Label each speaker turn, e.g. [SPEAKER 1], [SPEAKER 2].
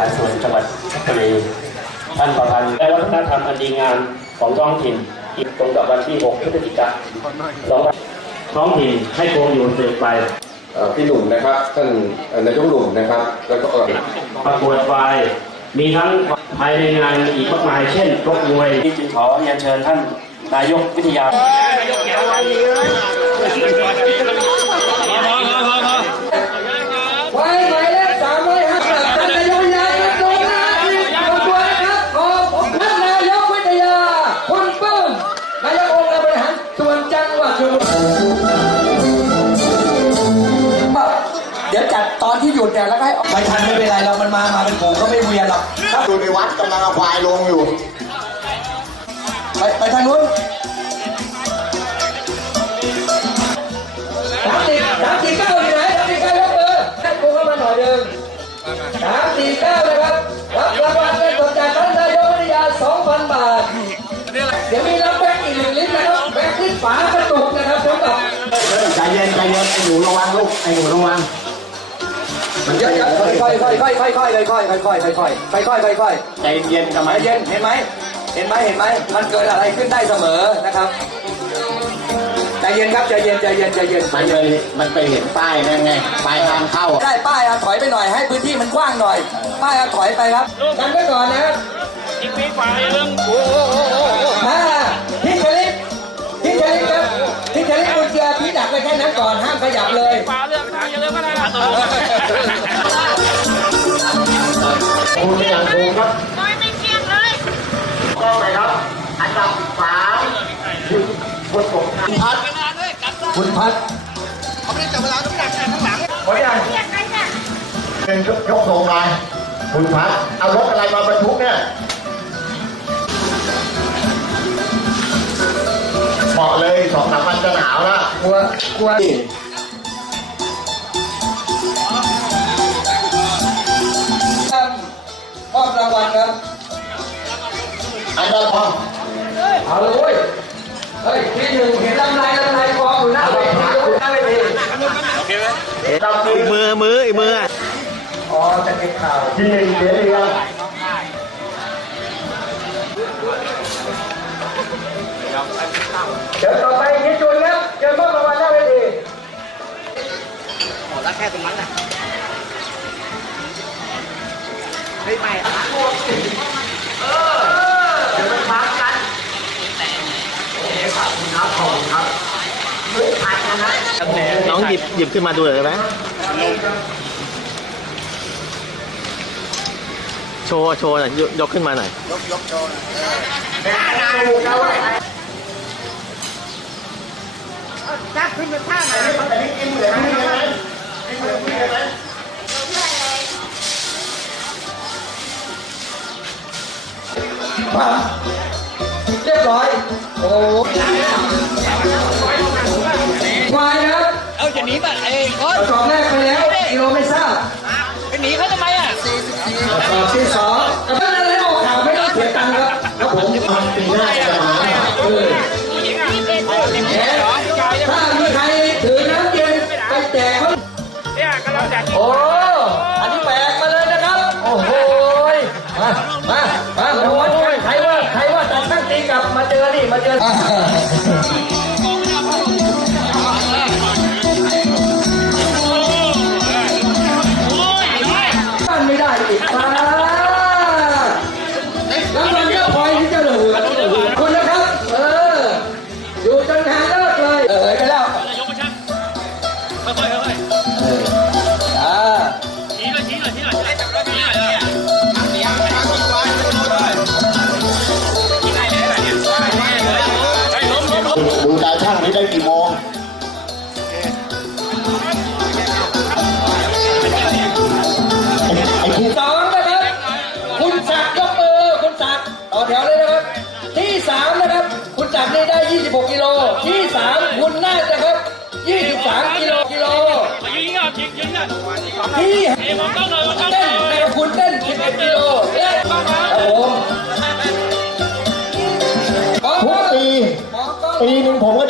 [SPEAKER 1] หลายส่วนจังหวัดเพชรบุรีท่านประพันธ์และวัฒนธรรมอันดีงามของท้องถิ่นอีกตรงกับวันที่ 6 พฤศจิกายนท้องถิ่นให้คงอยู่สืบไป
[SPEAKER 2] เอ่อพี่หนุ่มนะครับท่านเอ่อนายกหนุ่มนะครับ แล้วก็เอ่อ
[SPEAKER 1] ประกวดไฟมีทั้งภายในงานอีกมากมายเช่นรบมวยที่จึงขอเรียนเชิญท่านนายกวิทยา
[SPEAKER 3] ไว้หม หยุดเนี่ยแล้วก็ให้ออกไม่ทันไม่เป็นไรเรามันมามาเป็นฝูงก็ไม่เวียนหรอกครับ
[SPEAKER 4] อยู่ในวัดกำลังเอาควายลงอยู่
[SPEAKER 3] ไปไปทางนู้นสามสี่สามสี่เก้าอยู่ไหนสามสี่เก้ายกมือให้กูเข้ามาหน่อยหนึ่งสามสี่เก้านะครับรับรางวัลเงินสดจากท่านนายกวิทยาสองพันบาทเดี๋ยวมีรับแบงค์อีกหนึ่งลิตรนะครับแบงค์ที่ฝากระตุกนะครับสำหรับ
[SPEAKER 4] ใจเย็นใจเย็นไอ้หนูระวังลูกไอ้หนูระวัง
[SPEAKER 3] เดี๋ยวๆค่อยๆค่อยๆค่อยๆค่อยๆค่อยๆค่อยๆค่อยๆค่อยๆค่อยๆค่อยๆ
[SPEAKER 4] ใจเย็นกันไหม
[SPEAKER 3] ใจเย็นเห็นไหมเห็นไหมเห็นไหมมันเกิดอะไรขึ้นได้เสมอนะครับใจเย็นครับใจเย็นใจเย็นใจเย็น
[SPEAKER 4] มันเคยมันเคยเห็นป้ายนั่นไงป้ายทางเข้าอะ
[SPEAKER 3] ได้ป้ายอะถอยไปหน่อยให้พื้นที่มันกว้างหน่อย ป้ายอะถอยไปครับกันไว้ก่อนนะครับ
[SPEAKER 5] อีกปีฝ่ายเรื่องโอ้
[SPEAKER 3] อ
[SPEAKER 5] งนะอย่าเรื่องก็ได้นะ
[SPEAKER 4] ครูที่ยังครูครับ
[SPEAKER 5] น้อยไม่เที่ยงเลย
[SPEAKER 4] ก้องไหนครับ อันดับสามคุณคุณปกพัด
[SPEAKER 3] คุณพัดเข
[SPEAKER 4] อยัง
[SPEAKER 5] เที่ยงไหนเนี่ย
[SPEAKER 4] เป็นยกโทรงไปคุณพัดเอารถอะไรมาบรรทุกเนี่ยเหมาะเลยสองสามวันจะหนาวล้ว
[SPEAKER 3] กลัวกลัว anh đang không à rồi. Đây khi đừng
[SPEAKER 4] thì năm nay năm nay người nào
[SPEAKER 3] vậy người nào vậy thì đọc đi mưa mưa mưa ờ chắc cái thảo chương trình đến đi không Chờ tỏ tay nhé chui nhé, chờ mất vào bàn ra bên gì Bỏ ra khe tụi mắn này. Đây mày đã mua Ờ. น้
[SPEAKER 4] อง
[SPEAKER 3] หยิบหยิบขึ้
[SPEAKER 4] นมาดูเลย
[SPEAKER 3] ได้ไหมโชว์โชว์หน่
[SPEAKER 6] อยยกขึ้นมาหน่อย ยกยกโชว์หน่อยเออจับขึ้นมาท่าไหน
[SPEAKER 3] มาเรียบร้อย โอ้
[SPEAKER 5] จะหนีป่ะไอ้โอ๊ย
[SPEAKER 3] สอบแรกไปแล้วกิโลไม่ทราบ
[SPEAKER 5] ไปหนีเขาทำไมอะ
[SPEAKER 3] สอบที่สองท่านอะไรออกข่าวไม่ต้องเสียตังค์ครับครับผม
[SPEAKER 4] ปีหน้าจะมา
[SPEAKER 3] เออ
[SPEAKER 5] ผู้หญิงอะนี่เป็น
[SPEAKER 3] แหมถ้ามีใครถือน้ำเย็นไปแจกเขา
[SPEAKER 5] เนี่ยกำลังจัด
[SPEAKER 3] โอ้อันนี้แบกมาเลยนะครับ โอ้โหยมามามาโอ้ยใครว่าใครว่าตัดช่างตีกลับมาเจอนี่มาเจอ
[SPEAKER 4] นี้ได้กี่โมงไอ้ที่
[SPEAKER 3] สองนะครับ คุณศักดิ์ยกมือคุณศักดิ์ต่อแถวเลยนะครับ ที่สามนะครับ คุณศักดิ์นี่ได้ 26 กิโล ที่สามคุณน่าจะครับ 23 กิโลกิโล
[SPEAKER 5] ยิงอะยิงยิงอะ
[SPEAKER 3] ที่
[SPEAKER 5] เอ็มต้องเลยต้องเล
[SPEAKER 3] เต้น
[SPEAKER 5] ย
[SPEAKER 3] นะครับคุณเต้น 11 กิโลและครับผม
[SPEAKER 4] ทุกปี
[SPEAKER 3] หมอต้อง
[SPEAKER 4] ปีหนึ่งผมก็ได้